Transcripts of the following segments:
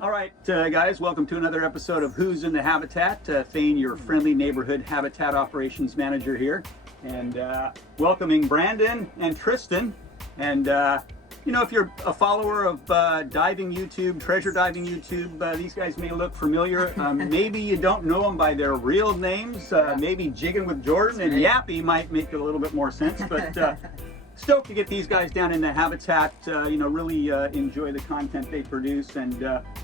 All right, guys, welcome to another episode of Who's in the Habitat. Thane, your friendly neighborhood habitat operations manager here, and welcoming Brandon and Tristan. And you know, if you're a follower of diving YouTube, treasure diving YouTube, these guys may look familiar. Maybe you don't know them by their real names. Maybe Jiggin with Jordan and Yappy might make a little bit more sense, but stoked to get these guys down in the habitat. You know, really enjoy the content they produce, and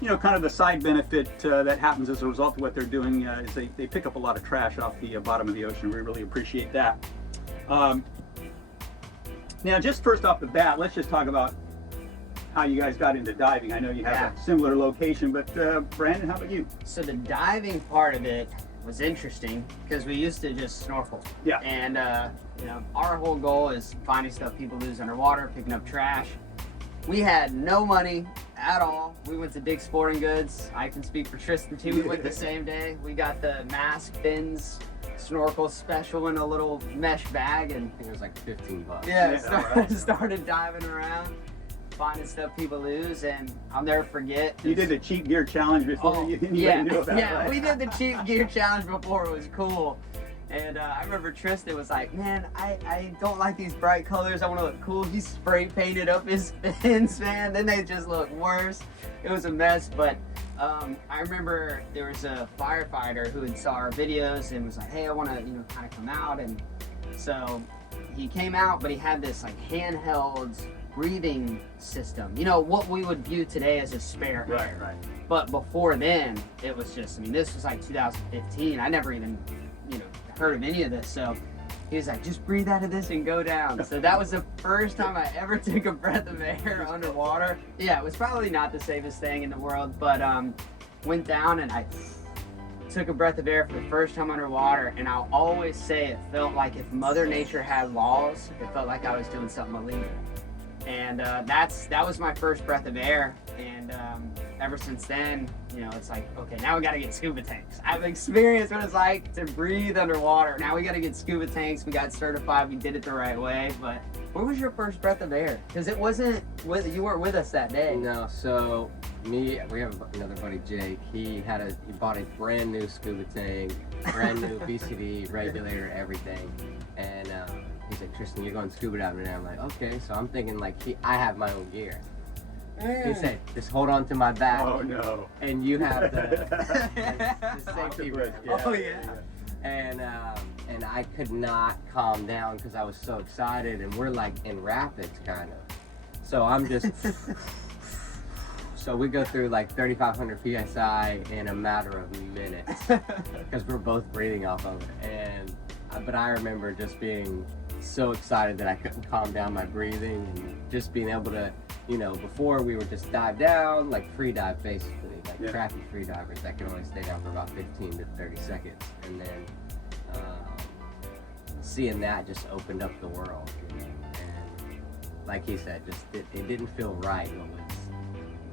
you know, kind of the side benefit that happens as a result of what they're doing is they pick up a lot of trash off the bottom of the ocean. We really appreciate that. Now, just first off the bat, let's just talk about how you guys got into diving. I know you have a similar location, but Brandon, how about you? So the diving part of it was interesting because we used to just snorkel. Yeah. And you know, our whole goal is finding stuff people lose underwater, picking up trash. We had no money at all. We went to Dick's Sporting Goods. I can speak for Tristan too. We went the same day. We got the mask, fins, snorkel special in a little mesh bag, and I think it was like $15. Yeah, started diving around, finding stuff people lose, and I'll never forget. You did the cheap gear challenge before you knew about it, right? We did the cheap gear challenge before it was cool. And I remember Tristan was like, man, I don't like these bright colors. I want to look cool. He spray painted up his fins, man. Then they just look worse. It was a mess. But I remember there was a firefighter who had saw our videos and was like, hey, I want to, you know, kind of come out. And so he came out, but he had this like handheld breathing system. You know, what we would view today as a spare air. Right. But before then, it was just, I mean, this was like 2015. I never even, you know, heard of any of this. So he was like, just breathe out of this and go down. So that was the first time I ever took a breath of air underwater. Yeah, it was probably not the safest thing in the world, but went down and I took a breath of air for the first time underwater. And I'll always say it felt like if Mother Nature had laws, it felt like I was doing something illegal. And that was my first breath of air. And ever since then, you know, it's like, okay, now we got to get scuba tanks. I've experienced what it's like to breathe underwater. Now we got to get scuba tanks. We got certified. We did it the right way. But where was your first breath of air? Because it wasn't you weren't with us that day. No, so we have another buddy, Jake. He bought a brand new scuba tank, brand new VCD regulator, everything. And he said, Tristan, you're going scuba diving now. I'm like, okay. So I'm thinking like I have my own gear. He said, just hold on to my back. Oh no. And you have the safety ring. Oh yeah. And I could not calm down because I was so excited, and we're like in rapids kind of. So I'm just so we go through like 3,500 psi in a matter of minutes because we're both breathing off of it. But I remember just being so excited that I couldn't calm down my breathing, and just being able to, you know, before we would just dive down, like free dive basically, like crappy free divers that can only stay down for about 15 to 30 seconds. And then seeing that just opened up the world, you know? And like he said, just it didn't feel right what was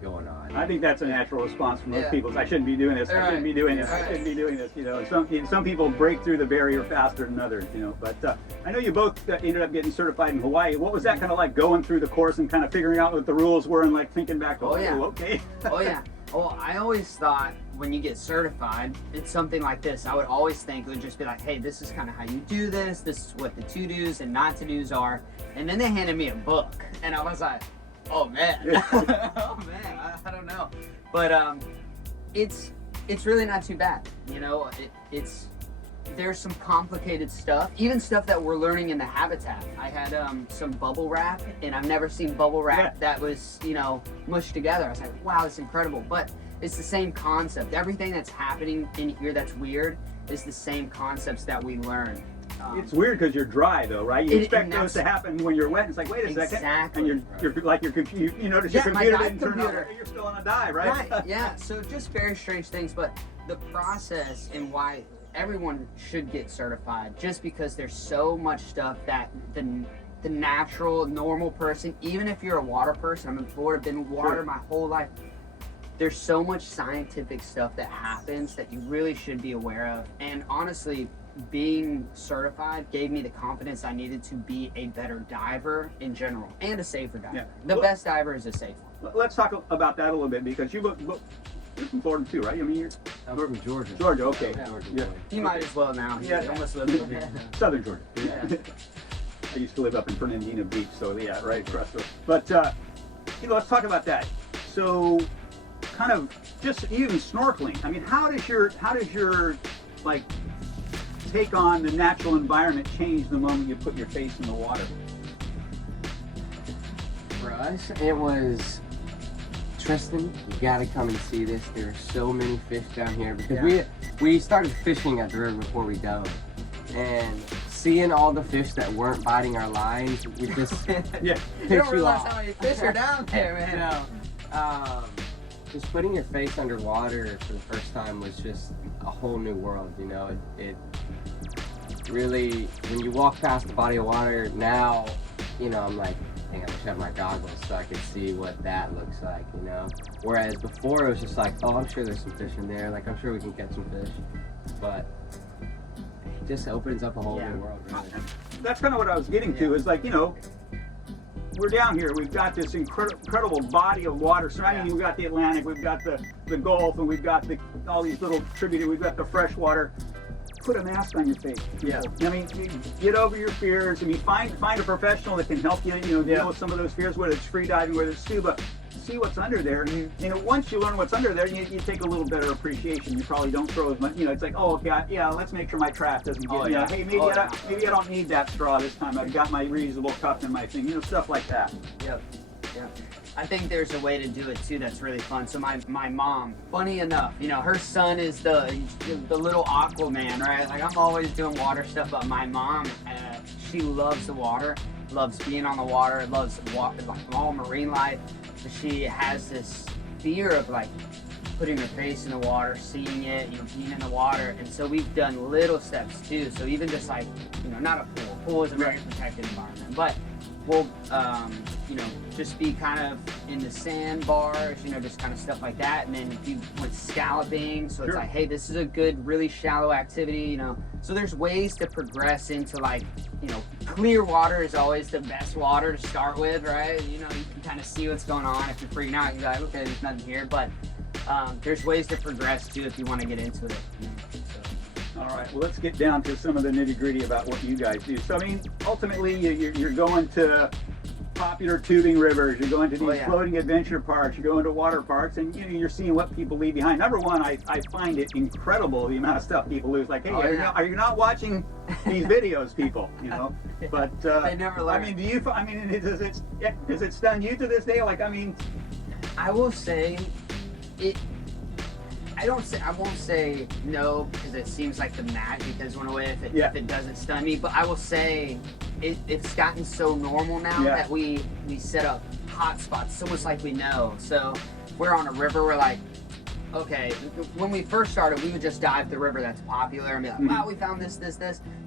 going on. I think that's a natural response from most people. I shouldn't be doing this. I shouldn't be doing this. I shouldn't be doing this. You know, some people break through the barrier faster than others. You know, but I know you both ended up getting certified in Hawaii. What was that kind of like, going through the course and kind of figuring out what the rules were and like thinking back? Okay. Oh yeah. Well, I always thought when you get certified, it's something like this. I would always think it would just be like, hey, this is kind of how you do this. This is what the to-dos and not to-dos are. And then they handed me a book, and I was like, oh man, oh man, I don't know, but it's really not too bad, you know. There's some complicated stuff, even stuff that we're learning in the habitat. I had some bubble wrap, and I've never seen bubble wrap that was, you know, mushed together. I was like, wow, it's incredible. But it's the same concept. Everything that's happening in here that's weird is the same concepts that we learn. It's weird because you're dry though, right? You expect those to happen when you're wet. It's like, wait a second, and you're like you notice your computer didn't turn on. You're still on a dive, right? Right. Yeah. So just very strange things, but the process and why everyone should get certified, just because there's so much stuff that the natural, normal person, even if you're a water person, I'm in Florida, been in water my whole life. There's so much scientific stuff that happens that you really should be aware of. And honestly, being certified gave me the confidence I needed to be a better diver in general and a safer diver. Yeah. The best diver is a safe one. Let's talk about that a little bit because you're from Florida too, right? I mean, I'm from Georgia. Georgia, okay. Yeah. Georgia Yeah. boy. You might as well now. Yeah. You almost live in the Southern Georgia. Yeah. I used to live up in Fernandina Beach, so yeah, right across the. But let's talk about that. So, kind of just even snorkeling. I mean, how does your like take on the natural environment change the moment you put your face in the water? For us, it was Tristan. You gotta come and see this. There are so many fish down here because we started fishing at the river before we dove, and seeing all the fish that weren't biting our lines, we just Yeah. You piss don't you realize off. how many fish are down there, man. Just putting your face underwater for the first time was just a whole new world, you know. It really, when you walk past the body of water now, you know, I'm like, dang, I wish I had my goggles so I could see what that looks like, you know. Whereas before it was just like, oh, I'm sure there's some fish in there, like I'm sure we can catch some fish, but it just opens up a whole new world, really. That's kind of what I was getting to. Is like, we're down here. We've got this incredible body of water surrounding you. We've got the Atlantic, we've got the Gulf, and we've got all these little tributaries. We've got the fresh water. Put a mask on your face. Yeah. I mean, get over your fears. I mean, find a professional that can help you. Deal with some of those fears, whether it's free diving, whether it's scuba. See what's under there. And once you learn what's under there, you take a little better appreciation. You probably don't throw as much. It's like, oh, okay, let's make sure my trash doesn't get. Hey, maybe I don't need that straw this time. I've got my reusable cup in my thing. Stuff like that. Yep. I think there's a way to do it too that's really fun. So my mom, funny enough, her son is the little Aquaman, right? Like I'm always doing water stuff, but my mom, she loves the water, loves being on the water, loves like all marine life. But she has this fear of like putting her face in the water, seeing it, being in the water. And so we've done little steps too. So even just like, not a pool. Pool is a very protected environment, but we'll, just be kind of in the sandbars, just kind of stuff like that. And then if you went scalloping, so it's like, hey, this is a good, really shallow activity, So there's ways to progress into like, clear water is always the best water to start with, right? You can kind of see what's going on. If you're freaking out, you're like, okay, there's nothing here. But there's ways to progress too if you want to get into it. All right, well, let's get down to some of the nitty-gritty about what you guys do. So, I mean, ultimately, you're going to popular tubing rivers, you're going to these floating adventure parks, you're going to water parks, and you're seeing what people leave behind. Number one, I find it incredible the amount of stuff people lose. Like, hey, are you not watching these videos, people? But they never learn. I mean, does it stun you to this day? Like, I mean, I will say it. I won't say no because it seems like the magic has went away if it doesn't stun me. But I will say it's gotten so normal now that we set up hot spots. It's almost like we know. So we're on a river. We're like, okay. When we first started, we would just dive the river that's popular and be like, wow, we found this.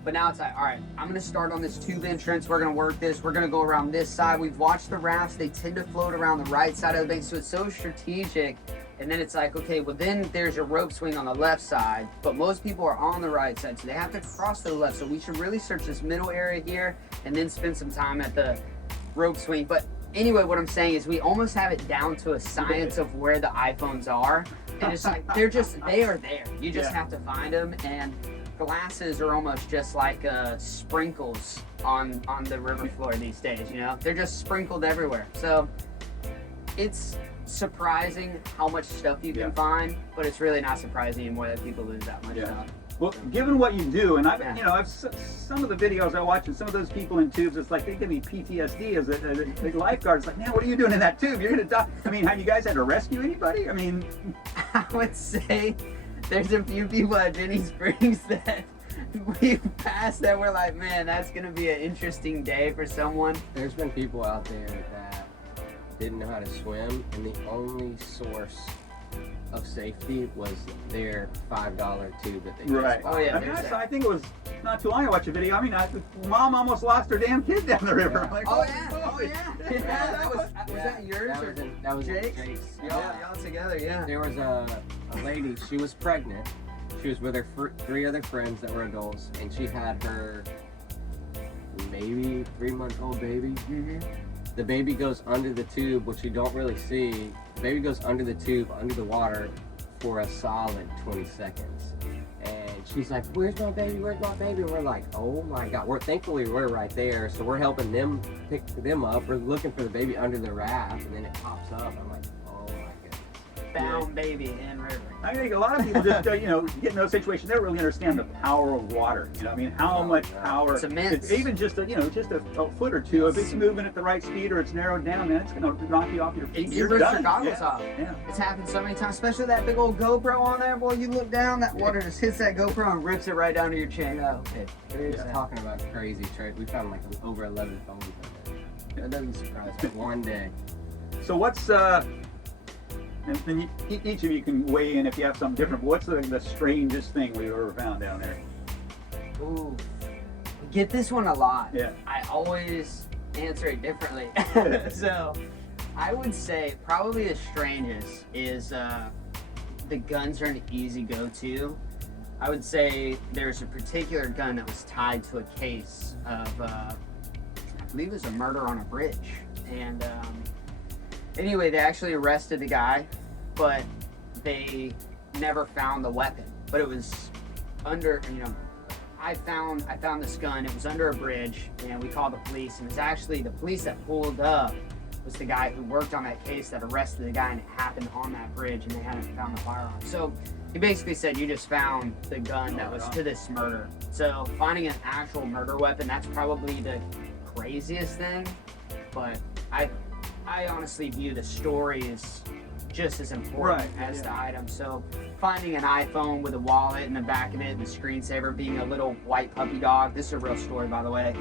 But now it's like, all right, I'm gonna start on this tube entrance. We're gonna work this. We're gonna go around this side. We've watched the rafts. They tend to float around the right side of the bank, so it's so strategic. And then it's like, okay, well then there's a rope swing on the left side, but most people are on the right side, so they have to cross to the left. So we should really search this middle area here and then spend some time at the rope swing. But anyway, what I'm saying is we almost have it down to a science of where the iPhones are. And it's like, they are there. You just have to find them. And glasses are almost just like sprinkles on the river floor these days, They're just sprinkled everywhere. So it's surprising how much stuff you can find, but it's really not surprising anymore that people lose that much stuff. Well, given what you do, and I've some of the videos I watch, and some of those people in tubes, it's like they give me PTSD as a lifeguard. It's like, man, what are you doing in that tube? You're gonna die. I mean, have you guys had to rescue anybody? I mean, I would say there's a few people at Jenny Springs that we've passed that we're like, man, that's gonna be an interesting day for someone. There's been people out there that didn't know how to swim, and the only source of safety was their $5 tube that they just bought. Oh yeah, I think it was not too long. I watched a video. I mean, mom almost lost her damn kid down the river. Yeah. I'm like, oh yeah. Was that yours? That was Jake? Jake's. Y'all together, yeah. There was a lady. She was pregnant. She was with her three other friends that were adults, and she had her maybe 3-month-old baby. Mm-hmm. The baby goes under the tube, which you don't really see. The baby goes under the tube, under the water, for a solid 20 seconds. And she's like, "Where's my baby? Where's my baby?" And we're like, "Oh my God!" Thankfully we're right there, so we're helping them pick them up. We're looking for the baby under the raft, and then it pops up. I'm like, "Oh my goodness!" Found baby in river. I think a lot of people just, get in those situations. They don't really understand the power of water. I mean, how much power. It's immense. Even just a foot or two. If it's moving at the right speed or it's narrowed down, man, it's going to knock you off your feet. You You're ripped done. your goggles off. Yeah. It's happened so many times, especially that big old GoPro on there. Boy, you look down, that water just hits that GoPro and rips it right down to your chin. Oh, okay. We're talking about crazy trade. We found like over 11 phones in it. That doesn't surprise me. One day. So what's and then each of you can weigh in if you have something different. But what's the strangest thing we've ever found down there? Ooh, we get this one a lot. Yeah. I always answer it differently. So I would say probably the strangest is the guns are an easy go-to. I would say there's a particular gun that was tied to a case of, I believe it was a murder on a bridge. And anyway, they actually arrested the guy, but they never found the weapon. But it was under, I found this gun. It was under a bridge, and we called the police. And it was actually the police that pulled up was the guy who worked on that case that arrested the guy, and it happened on that bridge, and they hadn't found the firearm. So he basically said, "You just found the gun that was to this murder." So finding an actual murder weapon, that's probably the craziest thing. But I honestly view the story as just as important as the item. So finding an iPhone with a wallet in the back of it and the screensaver being a little white puppy dog. This is a real story, by the way.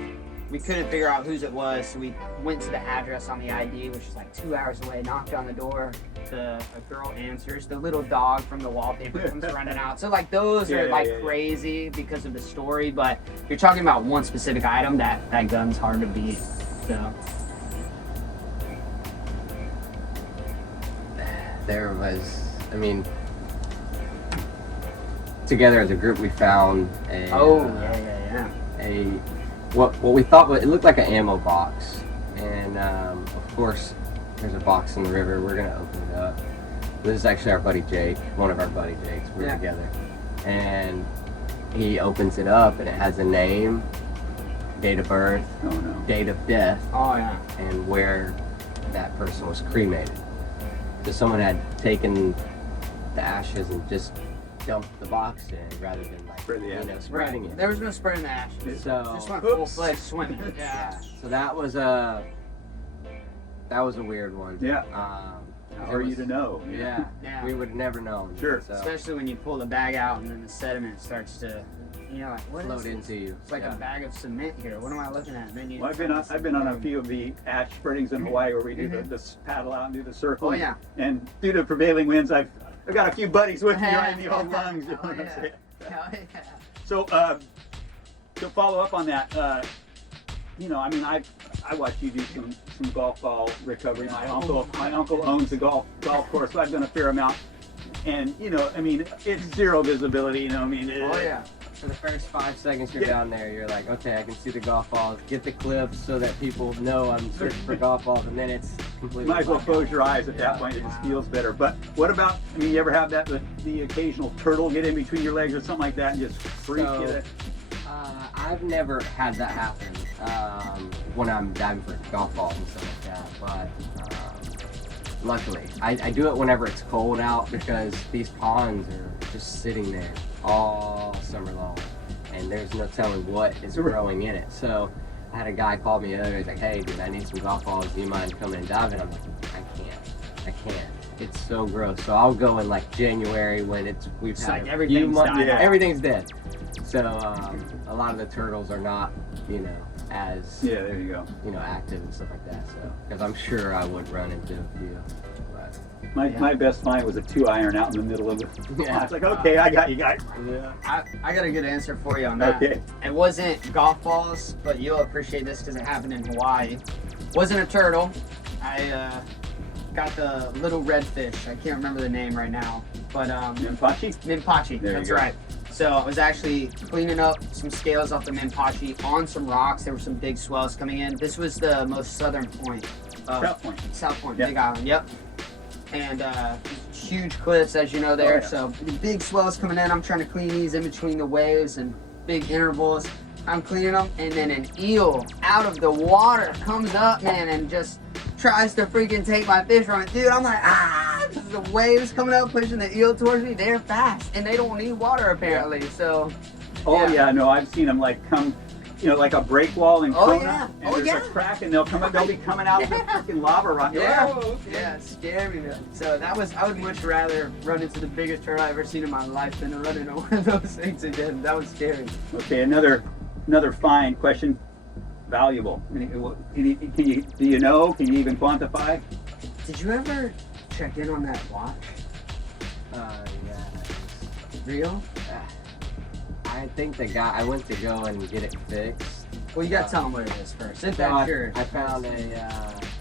We couldn't figure out whose it was, so we went to the address on the ID, which is like 2 hours away, knocked on the door. A girl answers. The little dog from the wallpaper comes running out. So like those are crazy because of the story, but if you're talking about one specific item, that gun's hard to beat. So there was, together as a group we found what we thought was, it looked like an ammo box, and of course there's a box in the river. We're gonna open it up. This is actually our buddy Jake, one of our buddy Jakes. We're together, and he opens it up, and it has a name, date of birth, date of death, and where that person was cremated. So someone had taken the ashes and just dumped the box in rather than spreading it. There was no spreading the ashes. So just went full-fledged swimming. Yeah. So that was a weird one. Yeah. How are you to know? Yeah. We would never know. Sure. So. Especially when you pull the bag out and then the sediment starts to, what float into you. It's like a bag of cement here. What am I looking at? And then I've been on a few of the ash spreadings in Hawaii where we do the paddle out and do the circle. Oh yeah. And due to prevailing winds, I've got a few buddies with me right in the old lungs. You know what I'm saying? So to follow up on that, I watched you do some golf ball recovery. My uncle owns a golf course, so I've done a fair amount. And it's zero visibility. For the first 5 seconds you're down there, you're like, okay, I can see the golf balls. Get the clips so that people know I'm searching for golf balls, and then it's completely. Might as well close your eyes at that point. It just feels better. But what about? You ever have that the occasional turtle get in between your legs or something like that and just freak you? I've never had that happen when I'm diving for golf balls and stuff like that. But luckily, I do it whenever it's cold out because these ponds are just sitting there all summer long, and there's no telling what is growing in it. So I had a guy call me earlier. He's like, "Hey, dude, I need some golf balls. Do you mind coming and diving?" I'm like, I can't. It's so gross. So I'll go in like January when we've had a few months. Everything's dead. So a lot of the turtles are not, as there you go. Active and stuff like that. So because I'm sure I would run into a few. My best find was a 2-iron out in the middle of it. I was like, okay, I got you guys. Yeah. I got a good answer for you on that. Okay. It wasn't golf balls, but you'll appreciate this because it happened in Hawaii. Wasn't a turtle. I got the little redfish. I can't remember the name right now, but Minpachi? Minpachi, There you that's go. right. So I was actually cleaning up some scales off the Minpachi on some rocks. There were some big swells coming in. This was the most southern point. South Point. South Point, Yep. Big Island, yep. And huge cliffs, as you know, there. Oh, yeah. So the big swells coming in. I'm trying to clean these in between the waves and big intervals. I'm cleaning them, and then an eel out of the water comes up, man, and just tries to freaking take my fish from it. Dude, I'm like, the waves coming up, pushing the eel towards me. They're fast, and they don't need water, apparently. So, Oh yeah, no, I've seen them like come, like a break wall in Oh, Kona, yeah. and Oh, there's yeah. a crack, and they'll be coming out of the freaking lava rock. yeah, it's scary, man. So I would much rather run into the biggest turtle I've ever seen in my life than to run into one of those things again. That was scary. Okay, another fine question. Valuable. Do you know? Can you even quantify? Did you ever check in on that watch? Yeah. Real? I think I went to go and get it fixed. Well, you gotta tell them what it is first. If So that's your I found a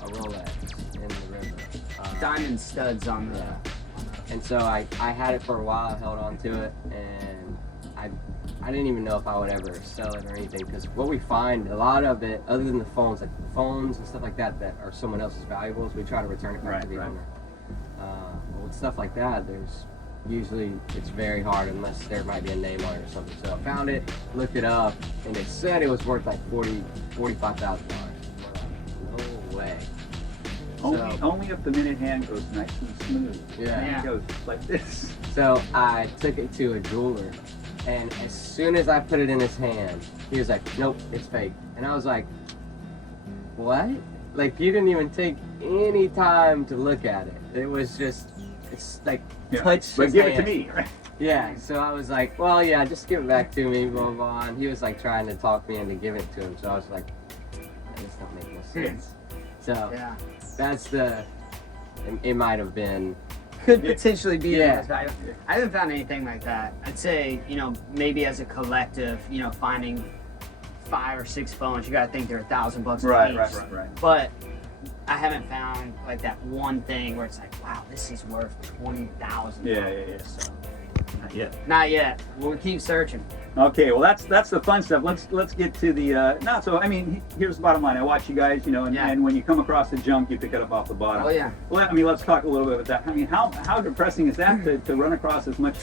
Rolex in the river. diamond studs on the. And so I had it for a while, I held on to it, and I didn't even know if I would ever sell it or anything, because what we find, a lot of it, other than the phones, like phones and stuff like that are someone else's valuables, we try to return it back to the Right. owner. With stuff like that, it's very hard unless there might be a name on it or something. So I found it, looked it up, and it said it was worth like $45,000. No way. Only if the minute hand goes nice and smooth. Yeah. It goes like this. So I took it to a jeweler, and as soon as I put it in his hand, he was like, "Nope, it's fake." And I was like, "What?" Like, you didn't even take any time to look at it. It was just, it's like, touch But his give it to hand. me, right? Yeah, so I was like, well, yeah, just give it back to me, blah, blah, blah. And he was like trying to talk me into giving it to him. So I was like, that just don't make no sense. So Yeah. that's it might have been. Could potentially be. Yeah. The most. I haven't found anything like that. I'd say, maybe as a collective, finding 5 or 6 phones, you gotta think they're $1,000 Right, each. right. But I haven't found like that one thing where it's like, wow, this is worth $20,000. Yeah. So, Not yet. not yet. We'll keep searching. Okay, well that's the fun stuff. Let's get to the not so. I mean, here's the bottom line. I watch you guys, and, Yeah. and when you come across the junk, you pick it up off the bottom. Oh yeah. Well, I mean, let's talk a little bit about that. I mean, how depressing is that to run across as much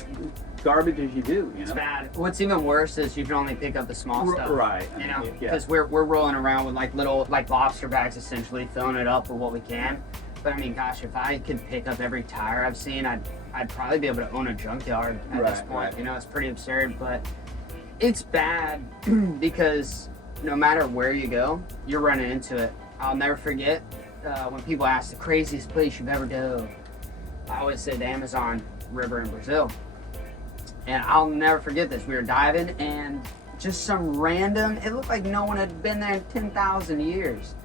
garbage as you do? It's bad. What's even worse is you can only pick up the small stuff. Right. I You mean, know, yeah. because we're rolling around with like little lobster bags, essentially filling it up with what we can. But I mean, gosh, if I could pick up every tire I've seen, I'd probably be able to own a junkyard at this point. Right. It's pretty absurd, but it's bad because no matter where you go, you're running into it. I'll never forget when people ask the craziest place you've ever dove. I always say the Amazon River in Brazil. And I'll never forget this. We were diving and just some random, it looked like no one had been there in 10,000 years.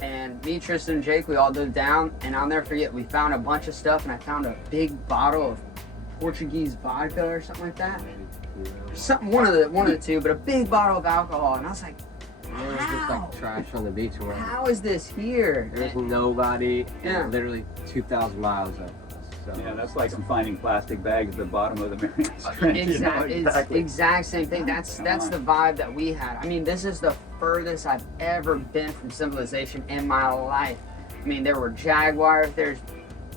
And me, Tristan, and Jake, we all dove down, and I'll never forget, we found a bunch of stuff, and I found a big bottle of Portuguese vodka or something like that. Something, one of the two, but a big bottle of alcohol. And I was like, It was just how? like trash on the beach. And How is this here? there was nobody, Yeah. and literally 2,000 miles of us. So Yeah, that's like I'm finding plastic bags at the bottom of the Mariana Trench. Exactly. It's exact same thing. That's Come the on. vibe that we had. I mean, this is the furthest I've ever been from civilization in my life. I mean, there were jaguars. There's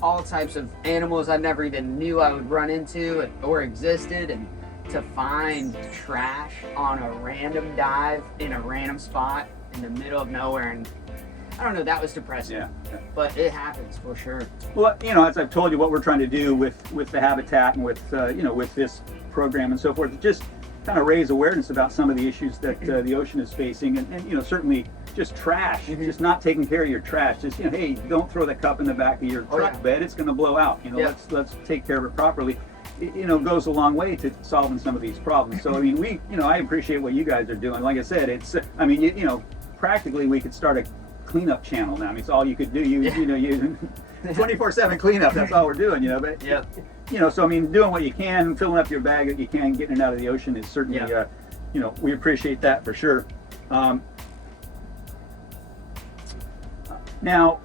all types of animals I never even knew I would run into or existed. And to find trash on a random dive in a random spot in the middle of nowhere, and I don't know, that was depressing. Yeah. But it happens for sure. Well, as I've told you, what we're trying to do with the habitat and with with this program and so forth, is just kind of raise awareness about some of the issues that the ocean is facing, and certainly just trash, just not taking care of your trash. Just hey, don't throw the cup in the back of your truck bed; it's going to blow out. Let's take care of it properly. It goes a long way to solving some of these problems. So I mean, I appreciate what you guys are doing. Like I said, it's practically we could start a cleanup channel now. I mean, it's all you could do. You 24/7 cleanup. That's all we're doing. But so I mean, doing what you can, filling up your bag that you can, getting it out of the ocean is certainly we appreciate that for sure. Now,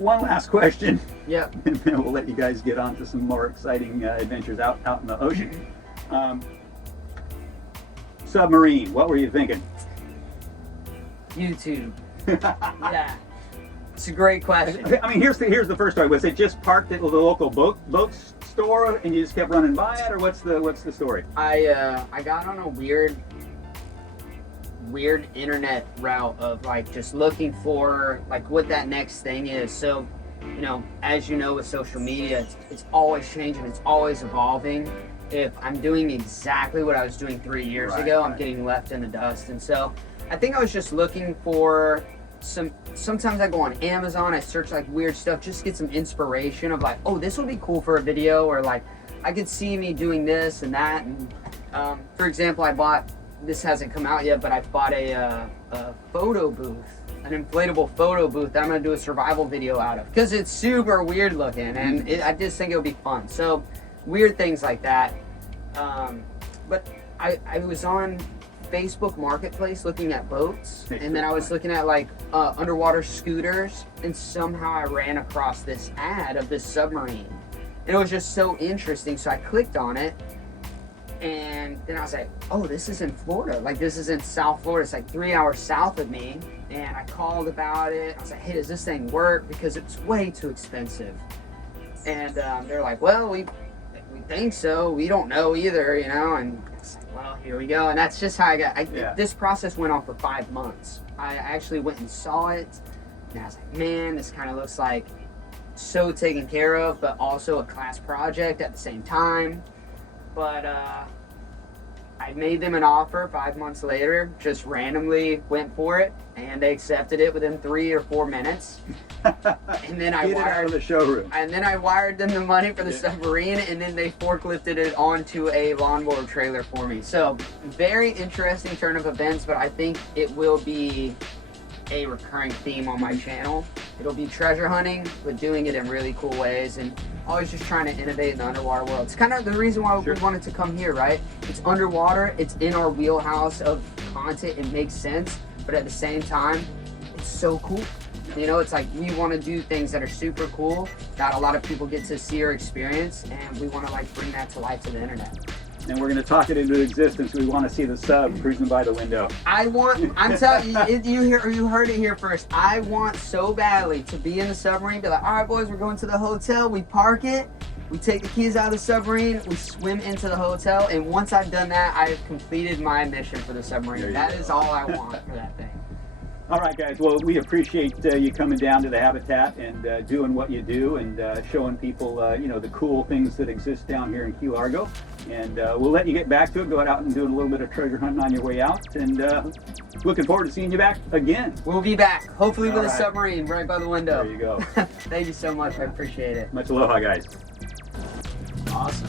one last question, Yep. and then we'll let you guys get on to some more exciting adventures out in the ocean. Submarine, what were you thinking? YouTube. Yeah. It's a great question. I mean, here's the first story. Was it just parked at the local boat store and you just kept running by it, or what's the story? I got on a weird internet route of like just looking for like what that next thing is. So, you know, as you know with social media, it's always changing, it's always evolving. If I'm doing exactly what I was doing 3 years ago, I'm getting left in the dust. And so I think I was just looking for sometimes I go on Amazon, I search like weird stuff, just get some inspiration of like, oh, this would be cool for a video, or like I could see me doing this and that. And for example, I bought, this hasn't come out yet, but I bought a photo booth, an inflatable photo booth that I'm gonna do a survival video out of, because it's super weird looking, and I just think it would be fun. So weird things like that. But I was on Facebook Marketplace looking at boats, and then I was looking at like underwater scooters, and somehow I ran across this ad of this submarine, and it was just so interesting. So I clicked on it, and then I was like, oh, this is in Florida. Like, this is in South Florida. It's like 3 hours south of me. And I called about it. I was like, hey, does this thing work? Because it's way too expensive. And they're like, well, we think so. We don't know either, you know. And it's like, well, here we go. And that's just how I got. This process went on for 5 months. I actually went and saw it, and I was like, man, this kind of looks like so taken care of, but also a class project at the same time. But I made them an offer 5 months later, just randomly went for it, and they accepted it within 3 or 4 minutes. And then I Get it out of the showroom. And then I wired them the money for the submarine, and then they forklifted it onto a lawnmower trailer for me. So very interesting turn of events, but I think it will be a recurring theme on my channel. It'll be treasure hunting, but doing it in really cool ways, and always just trying to innovate in the underwater world. It's kind of the reason why we wanted to come here, right? It's underwater, it's in our wheelhouse of content, it makes sense, but at the same time, it's so cool. You know, it's like we want to do things that are super cool that a lot of people get to see or experience, and we want to like bring that to life to the internet. And we're going to talk it into existence. We want to see the sub cruising by the window. I'm telling you, you heard it here first. I want so badly to be in the submarine, be like, all right, boys, we're going to the hotel. We park it. We take the keys out of the submarine. We swim into the hotel. And once I've done that, I've completed my mission for the submarine. That is all I want for that thing. All right, guys. Well, we appreciate you coming down to the habitat and doing what you do, and showing people, you know, the cool things that exist down here in Key Largo. And we'll let you get back to it. Go out and do a little bit of treasure hunting on your way out. And looking forward to seeing you back again. We'll be back, hopefully with a submarine right by the window. There you go. Thank you so much. I appreciate it. Much aloha, guys. Awesome.